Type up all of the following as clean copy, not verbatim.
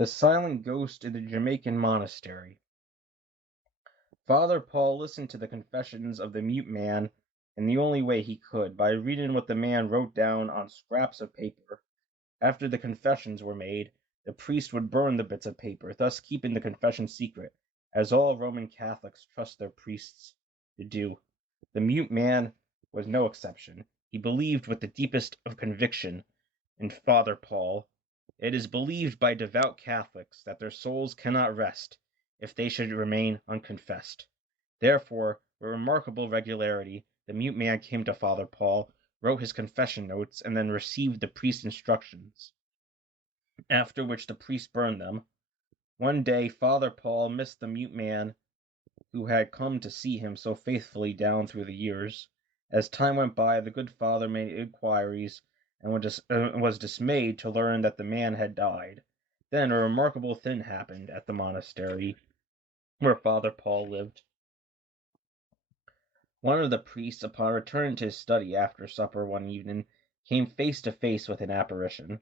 The Silent Ghost in the Jamaican Monastery. Father Paul listened to the confessions of the mute man in the only way he could, by reading what the man wrote down on scraps of paper. After the confessions were made, the priest would burn the bits of paper, thus keeping the confession secret, as all Roman Catholics trust their priests to do. The mute man was no exception. He believed with the deepest of conviction in Father Paul. It is believed by devout Catholics that their souls cannot rest if they should remain unconfessed. Therefore, with remarkable regularity, the mute man came to Father Paul, wrote his confession notes, and then received the priest's instructions, after which the priest burned them. One day Father Paul missed the mute man who had come to see him so faithfully down through the years. As time went by, the good father made inquiries and was dismayed to learn that the man had died. Then a remarkable thing happened at the monastery where Father Paul lived. One of the priests, upon returning to his study after supper one evening, came face to face with an apparition.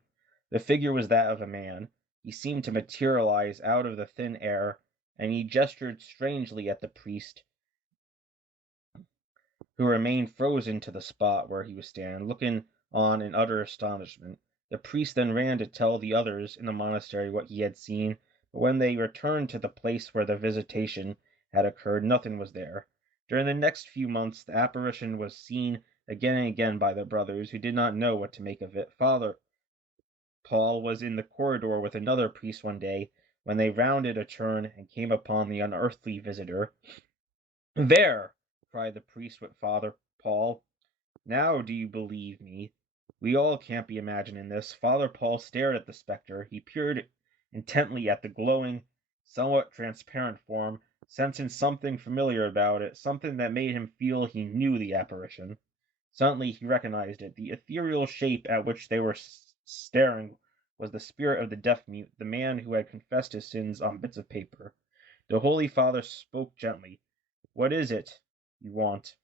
The figure was that of a man. He seemed to materialize out of the thin air, and he gestured strangely at the priest, who remained frozen to the spot where he was standing, looking on in utter astonishment. The priest then ran to tell the others in the monastery what he had seen, but when they returned to the place where the visitation had occurred, nothing was there. During the next few months, the apparition was seen again and again by the brothers, who did not know what to make of it. Father Paul was in the corridor with another priest one day, when they rounded a turn and came upon the unearthly visitor. "There!" cried the priest with Father Paul. "Now do you believe me? We all can't be imagining this." Father Paul stared at the spectre. He peered intently at the glowing, somewhat transparent form, sensing something familiar about it, something that made him feel he knew the apparition. Suddenly he recognized it. The ethereal shape at which they were staring was the spirit of the deaf-mute, the man who had confessed his sins on bits of paper. The Holy Father spoke gently. "What is it you want?"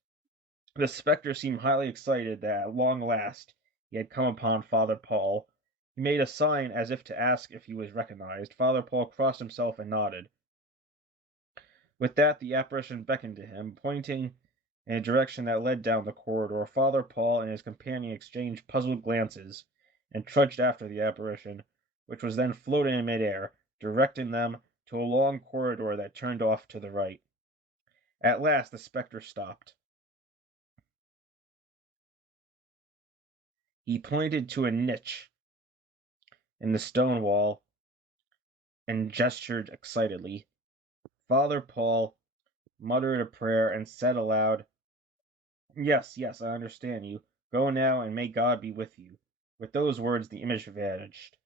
The spectre seemed highly excited that at long last he had come upon Father Paul. He made a sign as if to ask if he was recognized. Father Paul crossed himself and nodded. With that the apparition beckoned to him, pointing in a direction that led down the corridor. Father Paul and his companion exchanged puzzled glances, and trudged after the apparition, which was then floating in midair, directing them to a long corridor that turned off to the right. At last the spectre stopped. He pointed to a niche in the stone wall and gestured excitedly. Father Paul muttered a prayer and said aloud, "Yes, yes, I understand you. Go now, and may God be with you." With those words the image vanished.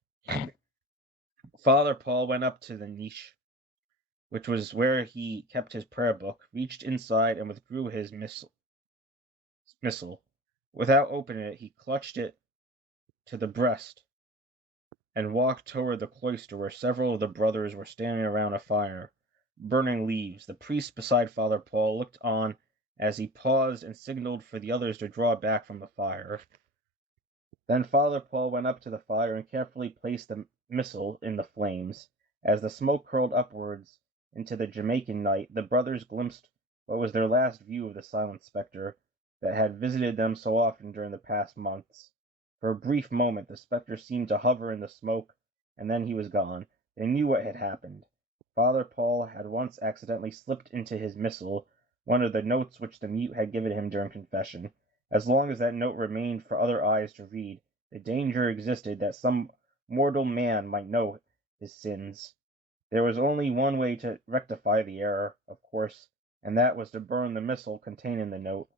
Father Paul went up to the niche, which was where he kept his prayer book, reached inside, and withdrew his missal. Without opening it, he clutched it to the breast and walked toward the cloister, where several of the brothers were standing around a fire, burning leaves. The priest beside Father Paul looked on as he paused and signaled for the others to draw back from the fire. Then Father Paul went up to the fire and carefully placed the missal in the flames. As the smoke curled upwards into the Jamaican night, the brothers glimpsed what was their last view of the silent spectre that had visited them so often during the past months. For a brief moment the spectre seemed to hover in the smoke, and then he was gone. They knew what had happened. Father Paul had once accidentally slipped into his missal one of the notes which the mute had given him during confession. As long as that note remained for other eyes to read, the danger existed that some mortal man might know his sins. There was only one way to rectify the error, of course, and that was to burn the missal containing the note.